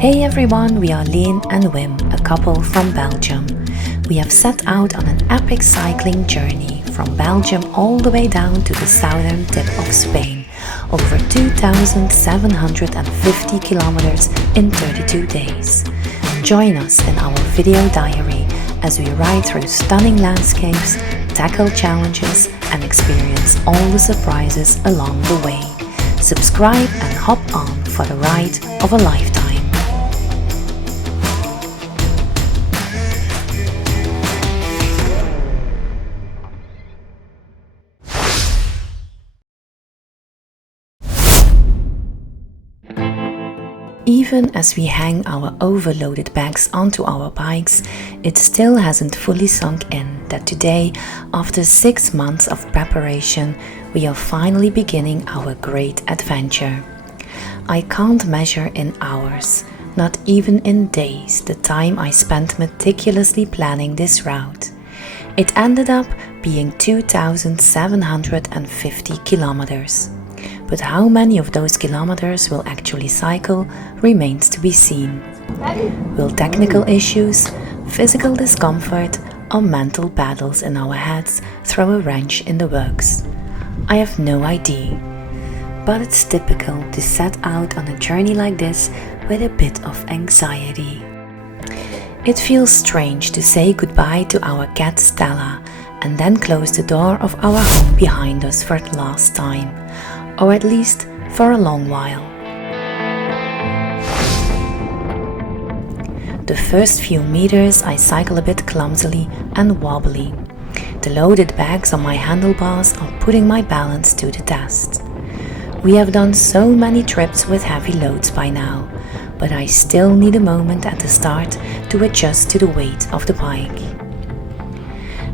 Hey everyone, we are Leen and Wim, a couple from Belgium. We have set out on an epic cycling journey from Belgium all the way down to the southern tip of Spain, over 2,750 kilometers in 32 days. Join us in our video diary as we ride through stunning landscapes, tackle challenges and experience all the surprises along the way. Subscribe and hop on for the ride of a lifetime. Even as we hang our overloaded bags onto our bikes, it still hasn't fully sunk in that today, after 6 months of preparation, we are finally beginning our great adventure. I can't measure in hours, not even in days, the time I spent meticulously planning this route. It ended up being 2,750 kilometers. But how many of those kilometers we'll actually cycle remains to be seen. Will technical issues, physical discomfort, or mental battles in our heads throw a wrench in the works? I have no idea. But it's typical to set out on a journey like this with a bit of anxiety. It feels strange to say goodbye to our cat Stella and then close the door of our home behind us for the last time. Or at least for a long while. The first few meters I cycle a bit clumsily and wobbly. The loaded bags on my handlebars are putting my balance to the test. We have done so many trips with heavy loads by now, but I still need a moment at the start to adjust to the weight of the bike.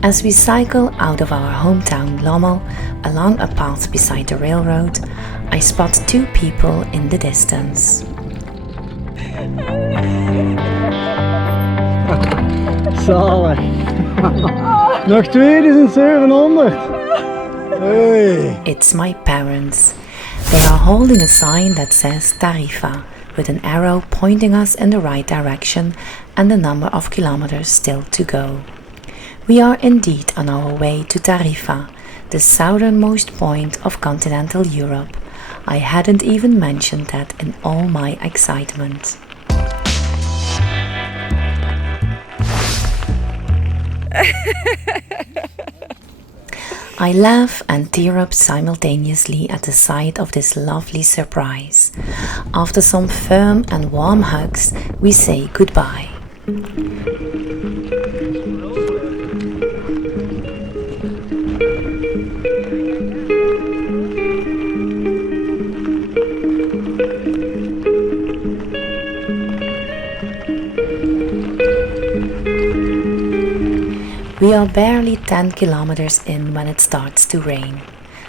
As we cycle out of our hometown Lommel along a path beside the railroad, I spot 2 people in the distance. Zalig. Nog 2700. Hey. It's my parents. They are holding a sign that says Tarifa, with an arrow pointing us in the right direction and the number of kilometers still to go. We are indeed on our way to Tarifa, the southernmost point of continental Europe. I hadn't even mentioned that in all my excitement. I laugh and tear up simultaneously at the sight of this lovely surprise. After some firm and warm hugs, we say goodbye. We are barely 10 kilometers in when it starts to rain.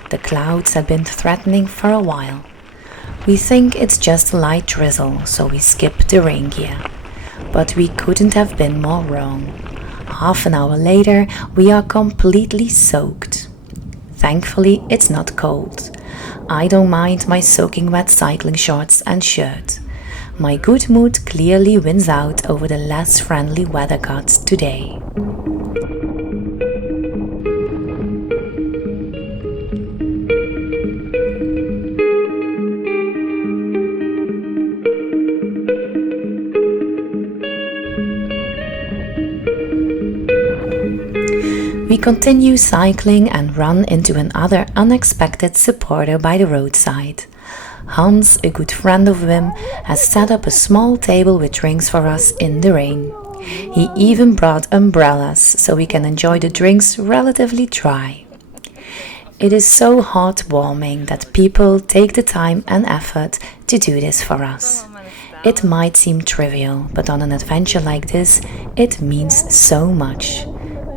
The clouds have been threatening for a while. We think it's just a light drizzle, so we skip the rain gear. But we couldn't have been more wrong. Half an hour later, we are completely soaked. Thankfully, it's not cold. I don't mind my soaking wet cycling shorts and shirt. My good mood clearly wins out over the less friendly weather gods today. We continue cycling and run into another unexpected supporter by the roadside. Hans, a good friend of Wim, has set up a small table with drinks for us in the rain. He even brought umbrellas so we can enjoy the drinks relatively dry. It is so heartwarming that people take the time and effort to do this for us. It might seem trivial, but on an adventure like this, it means so much.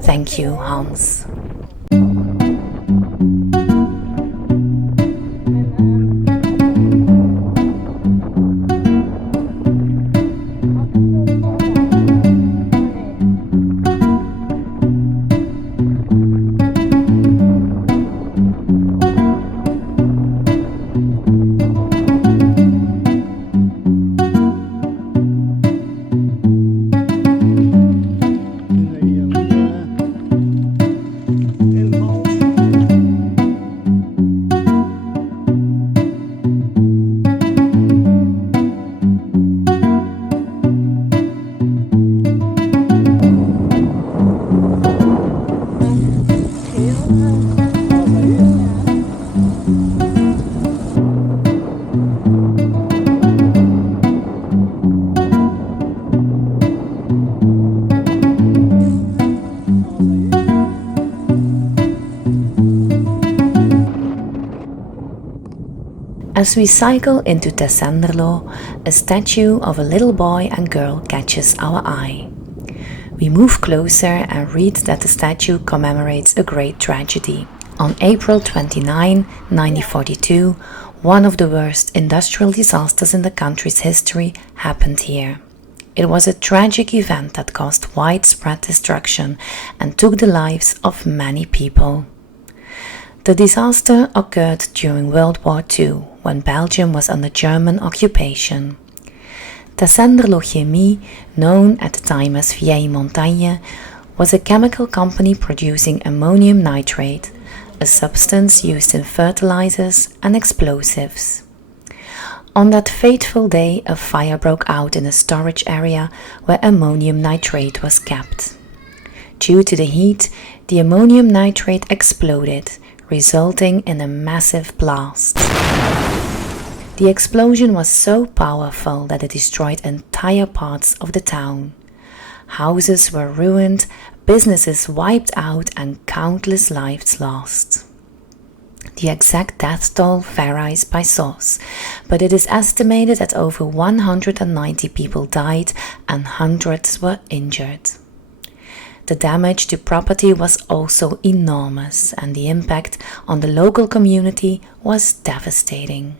Thank you, Hans. As we cycle into Tessenderlo, a statue of a little boy and girl catches our eye. We move closer and read that the statue commemorates a great tragedy. On April 29, 1942, one of the worst industrial disasters in the country's history happened here. It was a tragic event that caused widespread destruction and took the lives of many people. The disaster occurred during World War II, when Belgium was under German occupation. Tessenderlo Chemie, known at the time as Vieille Montagne, was a chemical company producing ammonium nitrate, a substance used in fertilizers and explosives. On that fateful day, a fire broke out in a storage area where ammonium nitrate was kept. Due to the heat, the ammonium nitrate exploded, resulting in a massive blast. The explosion was so powerful that it destroyed entire parts of the town. Houses were ruined, businesses wiped out, and countless lives lost. The exact death toll varies by source, but it is estimated that over 190 people died and hundreds were injured. The damage to property was also enormous, and the impact on the local community was devastating.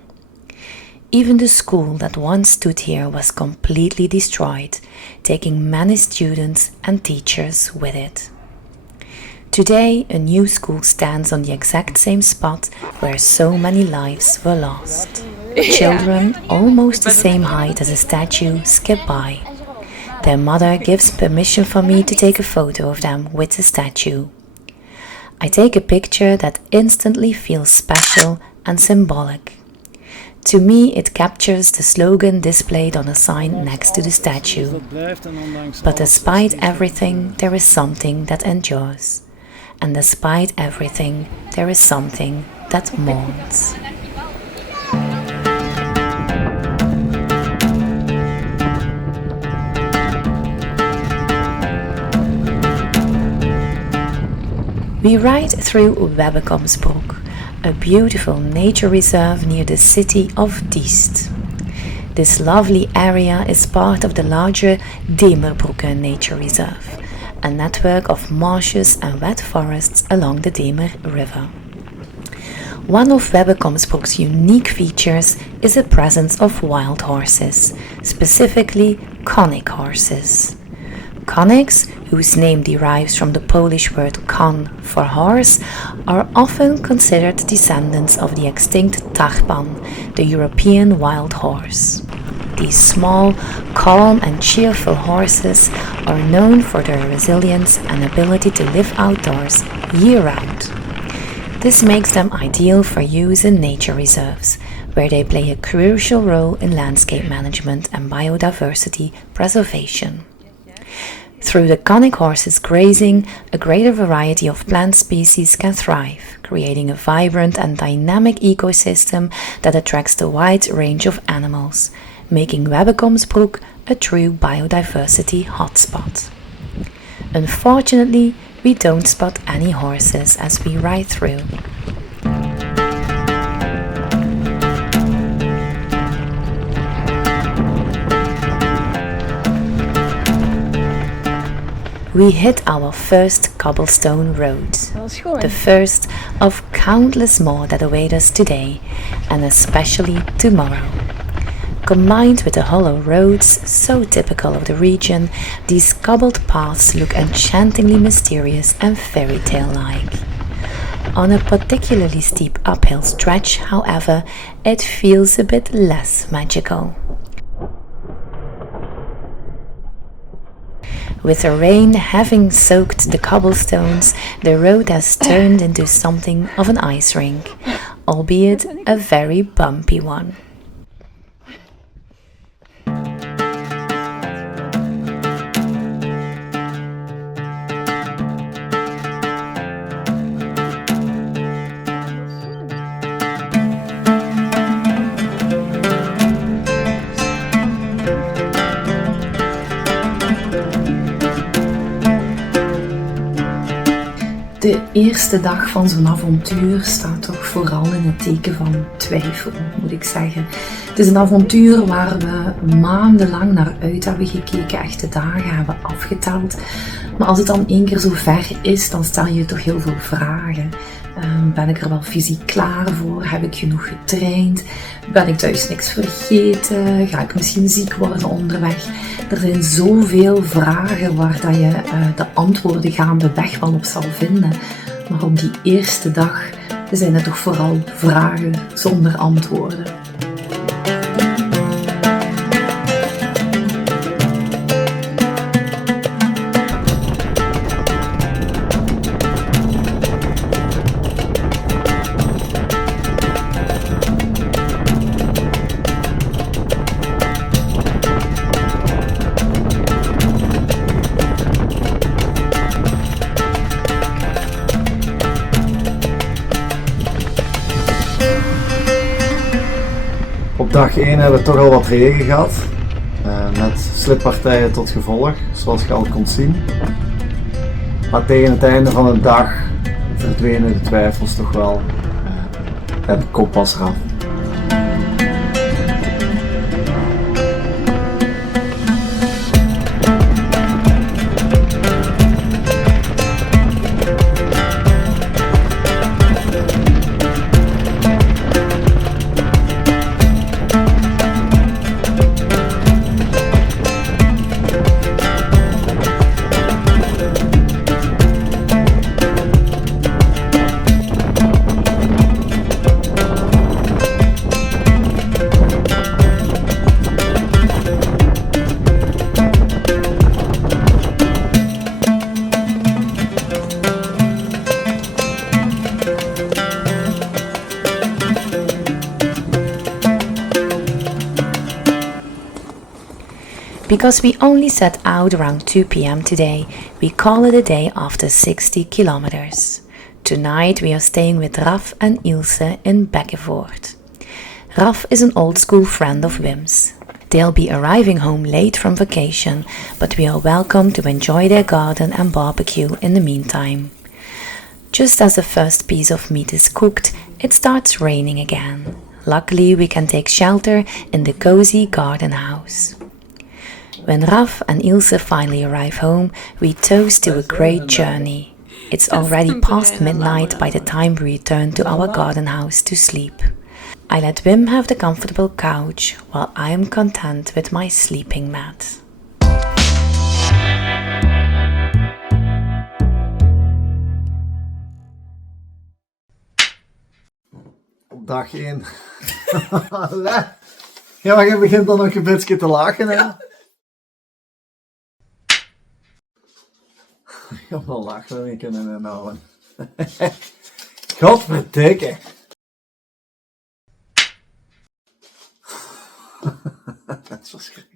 Even the school that once stood here was completely destroyed, taking many students and teachers with it. Today, a new school stands on the exact same spot where so many lives were lost. Children, almost the same height as a statue, skip by. Their mother gives permission for me to take a photo of them with the statue. I take a picture that instantly feels special and symbolic. To me, it captures the slogan displayed on a sign next to the statue. But despite everything, there is something that endures. And despite everything, there is something that mourns. We ride through Webbekomsbroek, a beautiful nature reserve near the city of Diest. This lovely area is part of the larger Demerbroeken Nature Reserve, a network of marshes and wet forests along the Demer River. One of Webbekomsbroek's unique features is the presence of wild horses, specifically conic horses. Conics, whose name derives from the Polish word kon for horse, are often considered descendants of the extinct Tarpan, the European wild horse. These small, calm and cheerful horses are known for their resilience and ability to live outdoors year-round. This makes them ideal for use in nature reserves, where they play a crucial role in landscape management and biodiversity preservation. Through the conic horses grazing, a greater variety of plant species can thrive, creating a vibrant and dynamic ecosystem that attracts a wide range of animals, making Webbekomsbroek a true biodiversity hotspot. Unfortunately, we don't spot any horses as we ride through. We hit our first cobblestone road, the first of countless more that await us today, and especially tomorrow. Combined with the hollow roads, so typical of the region, these cobbled paths look enchantingly mysterious and fairy tale-like. On a particularly steep uphill stretch, however, it feels a bit less magical. With the rain having soaked the cobblestones, the road has turned into something of an ice rink, albeit a very bumpy one. De eerste dag van zo'n avontuur staat toch vooral in het teken van twijfel, moet ik zeggen. Het is een avontuur waar we maandenlang naar uit hebben gekeken, echte dagen hebben afgeteld. Maar als het dan één keer zo ver is, dan stel je toch heel veel vragen. Ben ik er wel fysiek klaar voor? Heb ik genoeg getraind? Ben ik thuis niks vergeten? Ga ik misschien ziek worden onderweg? Er zijn zoveel vragen waar dat je de antwoorden gaandeweg wel op zal vinden. Maar op die eerste dag zijn het toch vooral vragen zonder antwoorden. Op dag 1 hebben we toch al wat regen gehad, met slippartijen tot gevolg, zoals je al kon zien. Maar tegen het einde van de dag verdwenen de twijfels toch wel en de kop was eraf. Because we only set out around 2 p.m. today, we call it a day after 60 kilometers. Tonight we are staying with Raf and Ilse in Bekkevoort. Raf is an old school friend of Wim's. They'll be arriving home late from vacation, but we are welcome to enjoy their garden and barbecue in the meantime. Just as the first piece of meat is cooked, it starts raining again. Luckily we can take shelter in the cozy garden house. When Raf and Ilse finally arrive home, we toast to a great journey. It's already past midnight by the time we return to our garden house to sleep. I let Wim have the comfortable couch, while I am content with my sleeping mat. Op dag 1. Ja, maar je begint dan ook een beetje te lachen, hè? Ik heb wel lachen niet kunnen inhouden. Godverdikke. Dat is verschrikkelijk.